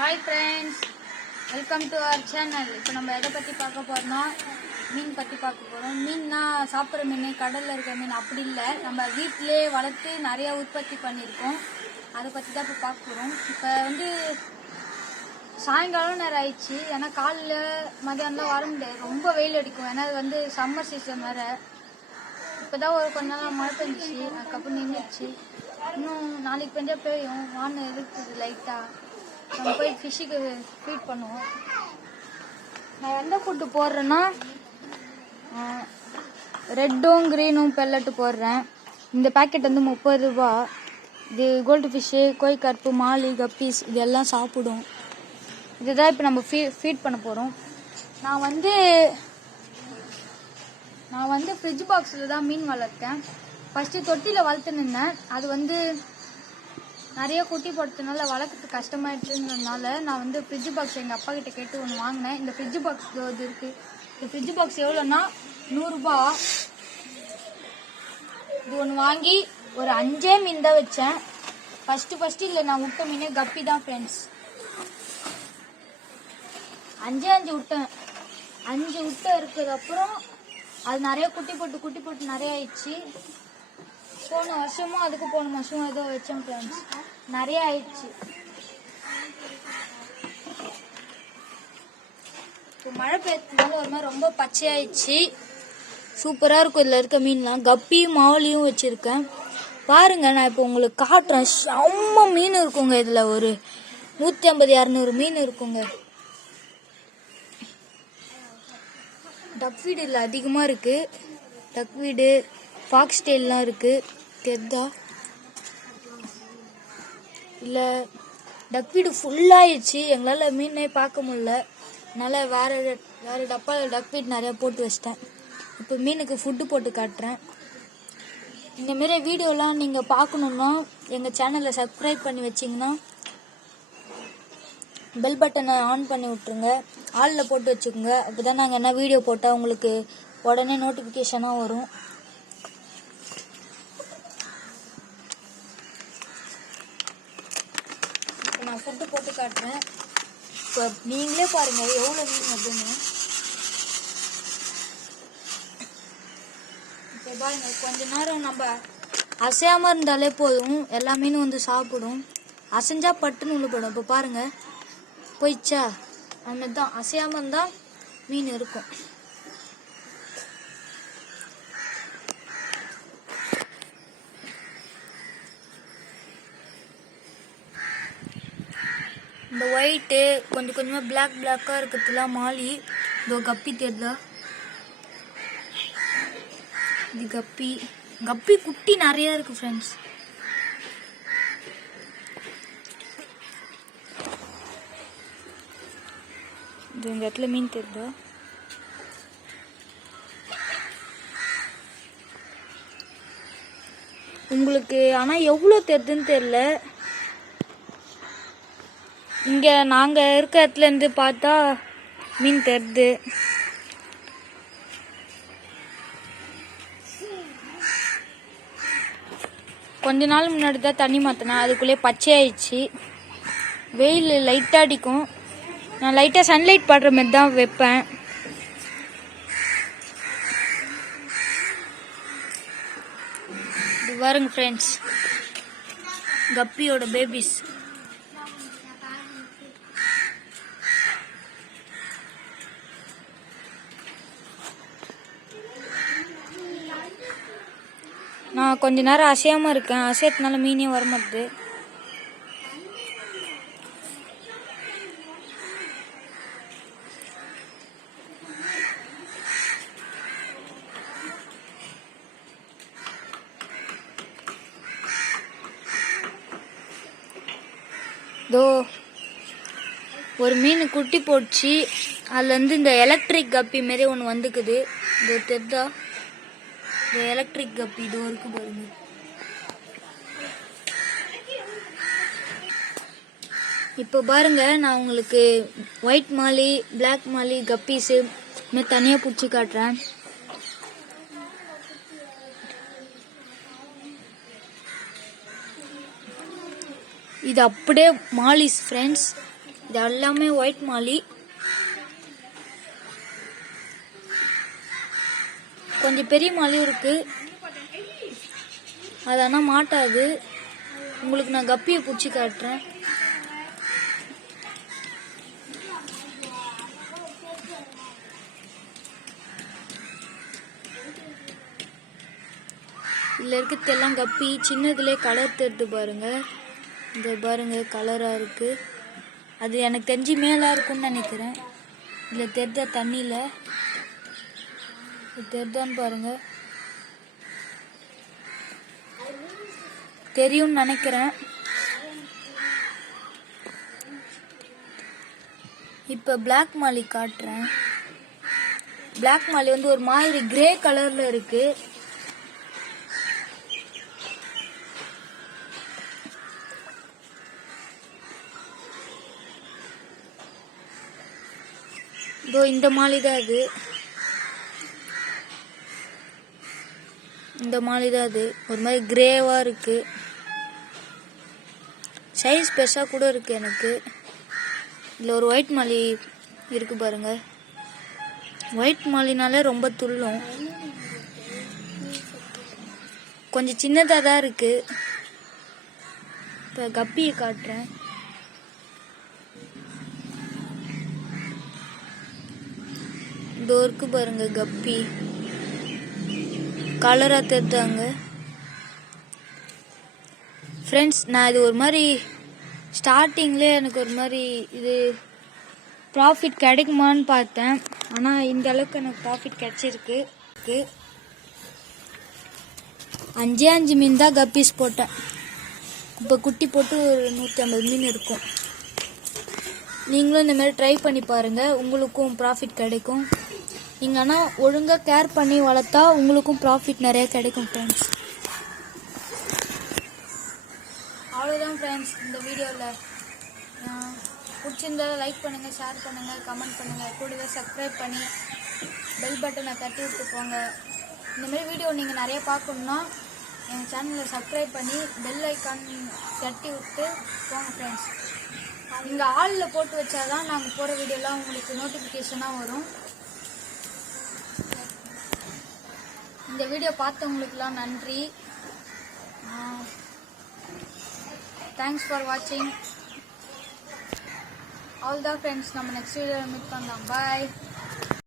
Hi friends, welcome to our channel. இப்போ நம்ம எதை பற்றி பார்க்க போகிறோம்னா மீன் பற்றி பார்க்க போகிறோம். மீன்னா சாப்பிட்ற மீன், கடலில் இருக்கிற மீன் அப்படி இல்லை, நம்ம வீட்டிலே வளர்த்து நிறையா உற்பத்தி பண்ணியிருக்கோம். அதை பற்றி தான் இப்போ பார்க்க போகிறோம். இப்போ சாயங்காலம் நேரம் ஆயிடுச்சு. ஏன்னா காலையில் மதியானம்லாம் வர முடியாது, ரொம்ப வெயில் அடிக்கும். ஏன்னா அது சம்மர் சீசன் வேறு. இப்போ தான் கொஞ்ச நாள் மழை பெஞ்சிச்சு, அதுக்கப்புறம் நின்றுச்சு. இன்னும் நாளைக்கு பெஞ்சா பெய்யும். வானம் இருக்குது லைட்டாக. நம்ம போய் ஃபிஷ்ஷுக்கு ஃபீட் பண்ணுவோம். நான் எந்த ஃபுட்டு போடுறேன்னா ரெட்டும் க்ரீனும் பெல்லட்டு போடுறேன். இந்த பேக்கெட் 30 ரூபா. இது கோல்டு ஃபிஷ்ஷு, கோய் கருப்பு, மாலி, கப்பீஸ் இதெல்லாம் சாப்பிடும். இதுதான் இப்போ நம்ம ஃபீட் பண்ண போகிறோம். நான் ஃப்ரிட்ஜ் பாக்ஸில் தான் மீன் வளர்த்தேன். ஃபஸ்ட்டு தொட்டியில் வளர்த்து நின்றேன். அது நிறைய குட்டி போட்டதுனால வளர்க்குறதுக்கு கஷ்டமாயிடுச்சுன்றதுனால நான் ஃப்ரிட்ஜ் பாக்ஸ் எங்கள் அப்பா கிட்ட கேட்டு ஒன்று வாங்கினேன். இந்த ஃப்ரிட்ஜ் பாக்ஸ் இது இருக்குது. இந்த ஃப்ரிட்ஜ் பாக்ஸ் எவ்வளோன்னா 100 ரூபா. இது ஒன்று வாங்கி ஒரு 5 மீன் தான் வச்சேன். ஃபஸ்ட்டு இல்லை, நான் விட்ட மீனே கப்பி தான் ஃப்ரெண்ட்ஸ். 5 விட்டேன். 5 விட்ட இருக்கிறதுக்கப்புறம் அது நிறைய குட்டி போட்டு நிறைய ஆயிடுச்சு. போன வருஷமும் அதுக்கு போன வருஷமும் ஏதோ வச்சோம் ஃப்ரெண்ட்ஸ், நிறைய ஆயிடுச்சு. இப்போ மழை பெய்யறதுனால ஒரு மாதிரி ரொம்ப பச்சையாயிடுச்சு. சூப்பராக இருக்கும். இதில் இருக்க மீன்லாம் கப்பியும் மாவலியும் வச்சுருக்கேன். பாருங்கள், நான் இப்போ உங்களுக்கு காட்டுறேன். செம்ம மீன் இருக்குங்க. இதில் ஒரு 150-200 மீன் இருக்குங்க. டக் வீடு இதில் அதிகமாக இருக்குது. டக் வீடு, ஃபாக்ஸ் டெயில்லாம் இருக்குது. தெரிதா இல்லை? டக் வீடு ஃபுல்லாகிடுச்சு. எங்களால் மீனே பார்க்க முடியல. அதனால் வேறு டப்பாவில் டக் வீடு நிறையா போட்டு வச்சிட்டேன். இப்போ மீனுக்கு ஃபுட்டு போட்டு காட்டுறேன். இந்தமாரி வீடியோலாம் நீங்கள் பார்க்கணுன்னா எங்கள் சேனலை சப்ஸ்கிரைப் பண்ணி வச்சிங்கன்னா பெல் பட்டனை ஆன் பண்ணி விட்ருங்க. ஆளில் போட்டு வச்சுக்கோங்க. அப்போ தான் நாங்கள் என்ன வீடியோ போட்டால் உங்களுக்கு உடனே நோட்டிஃபிகேஷனாக வரும். நான் ஃபுட்டு போட்டு காட்டுறேன். இப்போ நீங்களே பாருங்கள் எவ்வளோ மீன் அப்படின்னு. இப்போ பாருங்கள், கொஞ்ச நேரம் நம்ம அசையாமல் இருந்தாலே போதும், எல்லா மீனும் சாப்பிடும். அசைஞ்சா பட்டுன்னு உள்ள போயிடும். இப்போ பாருங்கள், போயிடுச்சா? அந்த தான் அசையாமல் இருந்தால் மீன் இருக்கும். இந்த ஒயிட்டு கொஞ்சமாக பிளாக்காக இருக்கிறதுலாம் மாலி. இதோ கப்பி தெரியுதா? இது கப்பி குட்டி நிறையா இருக்குது ஃப்ரெண்ட்ஸ். இது இந்த இடத்துல மீன் தெரியுதா? உங்களுக்கு ஆனால் எவ்வளோ தெரியுதுன்னு தெரில. இங்கே நாங்கள் இருக்க இடத்துலேருந்து பார்த்தா மீன் தெரியுது. கொஞ்ச நாள் முன்னாடி தான் தண்ணி மாற்றினேன், அதுக்குள்ளே பச்சையாயிடுச்சு. வெயில் லைட்டாக அடிக்கும். நான் லைட்டாக சன்லைட் படுற மாதிரி தான் வைப்பேன். இது பாருங்க ஃப்ரெண்ட்ஸ், கப்பியோட பேபிஸ். நான் கொஞ்ச நேரம் அசையாமல் இருக்கேன். அசையத்தினால மீனே வரமாட்டுது. இதோ ஒரு மீன் குட்டி போடுச்சு. அதில் இந்த எலக்ட்ரிக் கப்பி மாரி ஒன்று வந்துக்குது. இதோ தெரிதா? இந்த எலக்ட்ரிக் கப்பி இது இருக்கு பாருங்க. இப்போ பாருங்க, நான் உங்களுக்கு ஒயிட் மாலி, பிளாக் மாலி, கப்பீஸு தனியாக பிடிச்சி காட்டுறேன். இது அப்படியே மாலிஸ் ஃப்ரெண்ட்ஸ். இது எல்லாமே ஒயிட் மாலி. கொஞ்சம் பெரிய மாலியும் இருக்கு, அது ஆனால் மாட்டாது. உங்களுக்கு நான் கப்பியை பிடிச்சி காட்டுறேன். இதில் இருக்கிறது எல்லாம் கப்பி. சின்னதுலேயே கலர் தெரிது பாருங்க. இந்த பாருங்க கலராக இருக்கு. அது எனக்கு தெரிஞ்சு மேலாக இருக்குன்னு நினைக்கிறேன். இதில் தெரிஞ்ச தண்ணியில் தெரிதான்னு பாருங்க, தெரியும்னு நினைக்கிறேன். இப்போ பிளாக் மாலி காட்டுறேன். பிளாக் மாலி வந்து ஒரு மாதிரி கிரே கலர்ல இருக்கு. இதோ இந்த மாலி தான் அது. இந்த மாலி தான் அது. ஒரு மாதிரி கிரேவா இருக்கு. சைஸ் பெருசா கூட இருக்கு எனக்கு. இதுல ஒரு ஒயிட் மாலி இருக்கு பாருங்க. ஒயிட் மாலினாலே ரொம்ப துள்ளும். கொஞ்சம் சின்னதாக தான் இருக்கு. இப்போ கப்பியை காட்டுறேன். இதோ இருக்கு பாருங்க கப்பி. கலரா தெரிஞ்சாங்க ஃப்ரெண்ட்ஸ். நான் இது ஒரு மாதிரி ஸ்டார்டிங்லேயே எனக்கு ஒரு மாதிரி இது ப்ராஃபிட் கிடைக்குமான்னு பார்த்தேன். ஆனால் இந்த அளவுக்கு எனக்கு ப்ராஃபிட் கிடைச்சிருக்கு. 5 மீன் தான் கப்பீஸ் போட்டேன். இப்போ குட்டி போட்டு ஒரு 150 மீன் இருக்கும். நீங்களும் இந்த மாதிரி ட்ரை பண்ணி பாருங்கள், உங்களுக்கும் ப்ராஃபிட் கிடைக்கும். நீங்கள் ஆனால் ஒழுங்காக கேர் பண்ணி வளர்த்தா உங்களுக்கும் ப்ராஃபிட் நிறைய கிடைக்கும் ஃப்ரெண்ட்ஸ். அவ்வளோதான் ஃப்ரெண்ட்ஸ் இந்த வீடியோவில். பிடிச்சிருந்தா லைக் பண்ணுங்கள், ஷேர் பண்ணுங்கள், கமெண்ட் பண்ணுங்கள். கூடவே சப்ஸ்கிரைப் பண்ணி பெல் பட்டனை தட்டி விட்டு போங்க. இந்தமாரி வீடியோ நீங்கள் நிறைய பார்க்கணுன்னா எங்கள் சேனலை சப்ஸ்கிரைப் பண்ணி பெல் ஐக்கான் தட்டி விட்டு போங்க ஃப்ரெண்ட்ஸ். நீங்கள் ஆளில் போட்டு வச்சாதான் நாங்கள் போகிற வீடியோலாம் உங்களுக்கு நோட்டிஃபிகேஷனாக வரும். இந்த வீடியோ பார்த்தவங்களுக்குலாம் நன்றி. தேங்க்ஸ் ஃபார் வாட்சிங். ஆல் தான் ஃப்ரெண்ட்ஸ். நம்ம நெக்ஸ்ட் வீடியோவில் மீட் பண்ணலாம். பாய்.